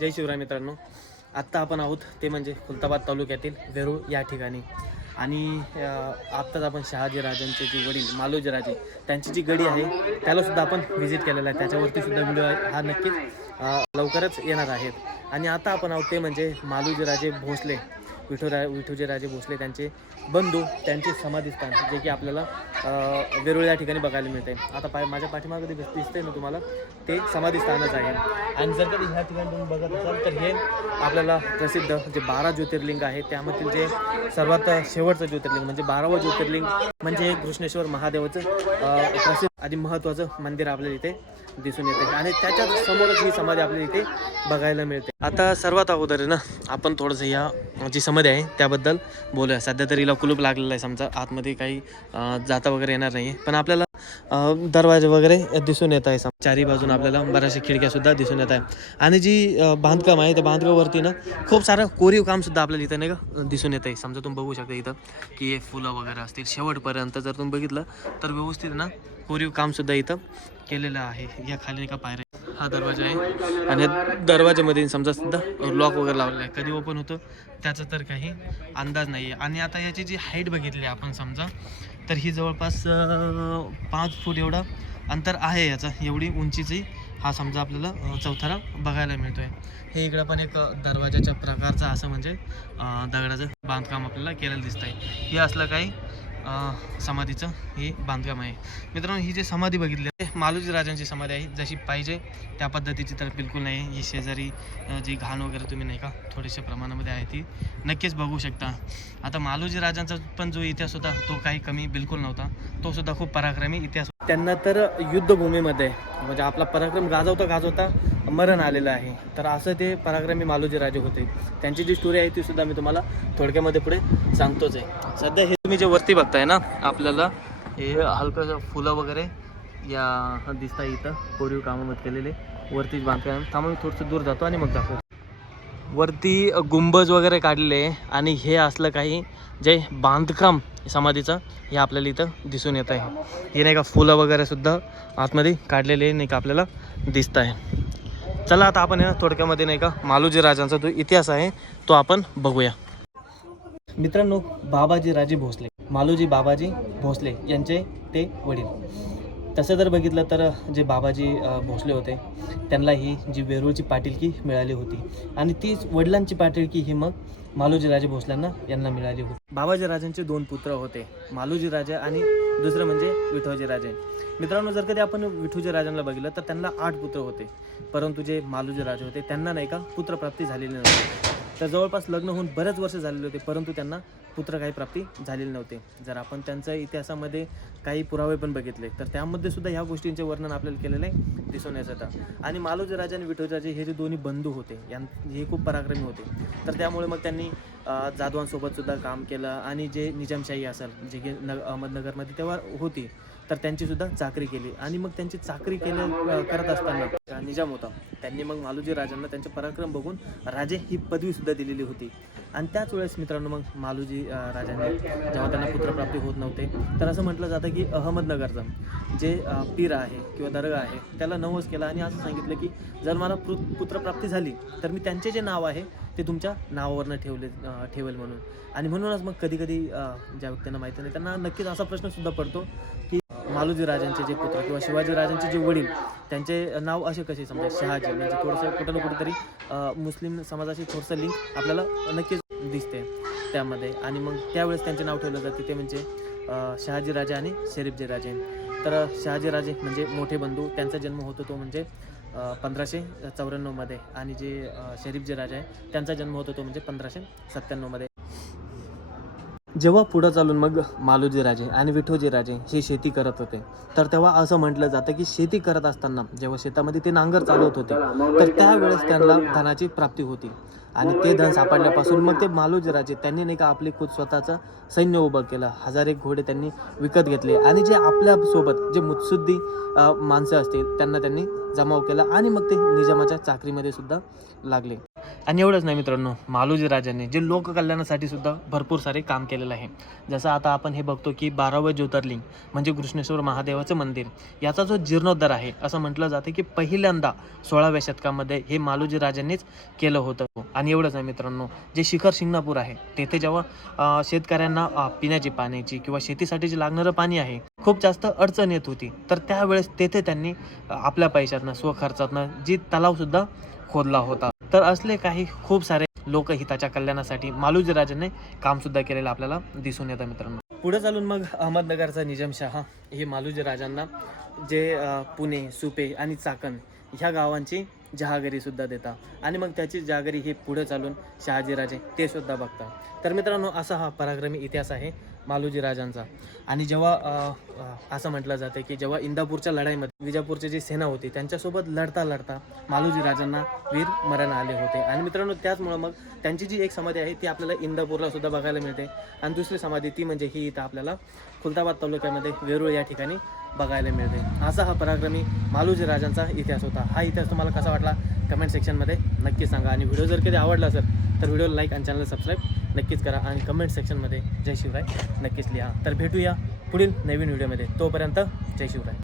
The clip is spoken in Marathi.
जय शिवराय मित्रांनो. आत्ता आपण आहोत ते म्हणजे खुलताबाद तालुक्यातील वेरूळ या ठिकाणी. आणि आत्ताच आपण शहाजी राजांचे जे वडील मालोजी राजे त्यांची जी गडी आहे त्याला सुद्धा आपण व्हिजिट केलेला आहे. त्याच्यावरती सुद्धा व्हिडिओ हा नक्कीच लवकरच येणार आहेत. आणि आता आपण आहोत ते म्हणजे मालोजी राजे भोसले. विठोरा विठूजी राजे भोसले त्यांचे बंधू त्यांचे समाधीस्थान जे की आपल्याला वेरुळ या ठिकाणी बघायला मिळते आता पाय माझ्या पाठीमागे ते दिस- दिसतंय ना तुम्हाला? ते समाधीस्थानच आहे. आणि जर कधी ह्या ठिकाणी तुम्ही बघत असाल तर हे आपल्याला प्रसिद्ध जे बारा ज्योतिर्लिंग आहे त्यामधील जे सर्वात शेवटचं ज्योतिर्लिंग म्हणजे बारावं ज्योतिर्लिंग म्हणजे हे कृष्णेश्वर महादेवाचं प्रसिद्ध आणि महत्त्वाचं मंदिर आपल्याला इथे दिसून येते. आणि त्याच्या समोरच ही समाधी आपल्याला इथे बघायला मिळते. आता सर्वात अगोदर आहे ना आपण थोडंसं या जी समाधी आहे त्याबद्दल बोलूया. सध्या तरीला कुलूप लागलेला आहे समजा. आतमध्ये काही जाता वगैरे येणार नाही पण आपल्याला दरवाजे वगैरे दिसून येत आहे. चारी बाजून आपल्याला बऱ्याचशा खिडक्या सुद्धा दिसून येत आहे आणि जी बांधकाम आहे त्या बांधकामावरती ना खूप सारं कोरीव काम सुद्धा आपल्याला इथं नाही का दिसून येत आहे. समजा तुम्ही बघू शकता इथं की हे फुलं वगैरे असतील. शेवटपर्यंत जर तुम्ही बघितलं तर व्यवस्थित ना कोरीव काम सुद्धा इथं केलेलं आहे. या खाली नाही का पायऱ्या हा दरवाजा आहे. आणि या दरवाजामध्ये समजा सुद्धा लॉक वगैरे लावलेला आहे. कधी ओपन होतं त्याचा तर काही अंदाज नाही आहे आणि आता याची जी हाईट बघितली आपण समजा तर ही जवळपास पाच फूट एवढा अंतर आहे याचा. एवढी उंचीची हा समजा आपल्याला चौथारा बघायला मिळतोय. हे इकडं पण एक दरवाजाच्या प्रकारचा असं म्हणजे दगडाचं बांधकाम आपल्याला केलेलं दिसत आहे हे असलं काही समाधीचं हे बांधकाम आहे. मित्रांनो ही जी समाधी बघितली ते मालोजी राजांची समाधी आहे. जशी पाहिजे त्या पद्धतीची तर बिलकुल नाही. ही शेजारी जी घाण वगैरे तुम्ही नाही का थोड्याशा प्रमाणामध्ये आहे ती. नक्कीच बघू शकता. आता मालोजी राजांचा पण जो इतिहास होता तो काही कमी बिलकुल नव्हता. तो सुद्धा खूप पराक्रमी इतिहास त्यांना तर युद्धभूमीमध्ये म्हणजे आपला पराक्रम गाजवता गाजवता मरण आलेलं आहे. तर असं ते पराक्रमी मालोजी राजे होते. त्यांची जी स्टोरी आहे ती सुद्धा मी तुम्हाला थोडक्यामध्ये पुढे सांगतोच आहे. सध्या हे तुम्ही जे वरती बघताय ना आपल्याला हे हलकं फुलं वगैरे या दिसता इथं. कोरीव कामामध्ये केलेले. वरती बांधकाम थांबून थोडंसं दूर जातो आणि मग दाखवतो. वरती गुंबज वगैरे काढले आहे आणि हे असलं काही जे बांधकाम समाधीचं हे आपल्याला इथं दिसून येत आहे. हे नाही का फुलं वगैरे सुद्धा आतमध्ये काढलेले नाही का आपल्याला दिसत आहे. चला आता आपण ना थोडक्यामध्ये नाही का मालोजी राजांचा जो इतिहास आहे तो आपण बघूया. मित्रांनो बाबाजी राजे भोसले. मालोजी बाबाजी भोसले यांचे ते वडील. तसं जर बघितलं तर जे बाबाजी भोसले होते त्यांना ही जी वेरूळची पाटीलकी मिळाली होती. आणि तीच वडिलांची पाटीलकी ही मग मालोजी राजे भोसल्यांना यांना मिळाली होती. बाबाजी राजांचे दोन पुत्र होते मालोजी राजा आणि दुसरं म्हणजे विठोजी राजे. मित्रांनो जर कधी आपण विठोजी राजांना बघितलं तर त्यांना आठ पुत्र होते. परंतु जे मालूजी राजे होते त्यांना नाही का पुत्रप्राप्ती झालेली नव्हती. तर जवळपास लग्न होऊन बरेच वर्ष झालेले होते परंतु त्यांना पुत्र काही प्राप्ती झालेली नव्हते. जर आपण त्यांच्या इतिहासामध्ये काही पुरावे पण बघितले तर त्यामध्ये सुद्धा ह्या गोष्टींचे वर्णन आपल्याला केलेलं आहे दिसून येत होतं आणि मालोजी राजा आणि विठोजीराजे हे जे दोन्ही बंधू होते यां हे खूप पराक्रमी होते. तर त्यामुळे मग त्यांनी जाधवांसोबतसुद्धा काम केलं आणि जे निजामशाही असेल जे की न अहमदनगरमध्ये तेव्हा होती तर त्यांची सुद्धा चाकरी केली. आणि मग त्यांची चाकरी केल्या करत असताना निजाम होता. त्यांनी मग मालोजी राजांना त्यांचे पराक्रम बघून राजे ही पदवी सुद्धा दिलेली होती. आणि त्याच वेळेस मित्रांनो मग मालूजी राजांनी जेव्हा त्यांना पुत्रप्राप्ती होत नव्हते तर असं म्हटलं जातं की अहमदनगरचं जे पीर आहे किंवा दर्गा आहे त्याला नवस केला आणि असं सांगितलं की जर मला पु पुत्रप्राप्ती झाली तर मी त्यांचे जे नाव आहे ते तुमच्या नावावरनं ठेवले ठेवेल म्हणून. आणि म्हणूनच मग कधी कधी ज्या व्यक्तींना माहिती नाही त्यांना नक्कीच असा प्रश्नसुद्धा पडतो की मालोजी राजांचे जे पुत्र किंवा शिवाजी राजांचे जे वडील त्यांचे नाव असे कसे समजा शहाजी म्हणजे थोडंसं कुठं ना कुठेतरी मुस्लिम समाजाशी थोडंसं लिंक आपल्याला नक्कीच दिसते त्यामध्ये. आणि मग त्यावेळेस त्यांचे नाव ठेवलं जाते ते म्हणजे शहाजी राजे आणि शरीफजी राजे. तर शहाजी राजे म्हणजे मोठे बंधू. त्यांचा जन्म होतो तो म्हणजे पंधराशे चौऱ्याण्णवमध्ये. आणि जे शरीफजी राजा आहे त्यांचा जन्म होतो तो म्हणजे पंधराशे सत्त्याण्णवमध्ये. जेव्हा पुढं चालून मग मालोजी राजे आणि विठोजी राजे हे शेती करत होते तर तेव्हा असं म्हटलं जातं की शेती करत असताना जेव्हा शेतामध्ये ते नांगर चालवत होते तर त्यावेळेस त्यांना धनाची प्राप्ती होती. आणि ते धन सापडल्यापासून मग ते मालोजी राजे त्यांनी नाही का आपले खुद स्वतःचं सैन्य उभं केलं हजार एक घोडे त्यांनी विकत घेतले आणि जे आपल्यासोबत जे मुत्सुद्दी माणसं असतील त्यांना त्यांनी जमाव केला आणि मग ते निजामाच्या चाकरीमध्ये सुद्धा लागले. आणि एवढंच नाही मित्रांनो मालोजी राजांनी जे लोककल्याणासाठी सुद्धा भरपूर सारे काम केलेलं आहे. जसं आता आपण हे बघतो की बारावं ज्योतिर्लिंग म्हणजे कृष्णेश्वर महादेवाचं मंदिर. याचा जो जीर्णोद्धार आहे असं म्हटलं जातं की पहिल्यांदा सोळाव्या शतकामध्ये हे मालोजी राजांनीच केलं होतं. आणि एवढंच नाही मित्रांनो जे शिखर शिंगणापूर आहे तेथे जेव्हा शेतकऱ्यांना पिण्याची पाण्याची किंवा शेतीसाठी जे लागणारं पाणी आहे खूप जास्त अडचण येत होती. तर त्यावेळेस तेथे त्यांनी आपल्या पैशातनं स्वखर्चातनं जी तलावसुद्धा खोदला होता. तर असले काही खूप सारे लोकहिताच्या कल्याणासाठी मालुजी राजांनी कामसुद्धा केलेलं आपल्याला दिसून येतं मित्रांनो. पुढे चालून मग अहमदनगरचा निजामशहा हे मालुजी राजांना जे पुणे सुपे आणि चाकण ह्या गावांची जहागिरीसुद्धा देता. आणि मग त्याची जहागिरी ही पुढे चालून शहाजीराजे ते सुद्धा बघता. तर मित्रांनो असा हा पराक्रमी इतिहास आहे मालुजी राजांचा. आणि जेव्हा असं म्हटलं जातं की जेव्हा इंदापूरच्या लढाईमध्ये विजापूरची जी सेना होती त्यांच्यासोबत लढता लढता मालुजी राजांना वीर मरण आले होते. आणि मित्रांनो त्याचमुळं मग त्यांची जी एक समाधी आहे ती आपल्याला इंदापूरला सुद्धा बघायला मिळते. आणि दुसरी समाधी ती म्हणजे ही इथं आपल्याला खुलताबाद तालुक्यामध्ये वेरूळ या ठिकाणी बघायला मिळते. असा हा पराक्रमी मालूजी राजांचा इतिहास होता. हा इतिहास तुम्हाला कसा वाटला? कमेंट सेक्शनमध्ये नक्की सांगा. आणि व्हिडिओ जर कधी आवडला असेल तर व्हिडिओला लाईक आणि चॅनल सबस्क्राईब नक्कीच करा. आणि कमेंट सेक्शनमध्ये जय शिवराय नक्कीच लिहा. तर भेटूया पुढील नवीन व्हिडिओमध्ये तोपर्यंत जय शिवराय.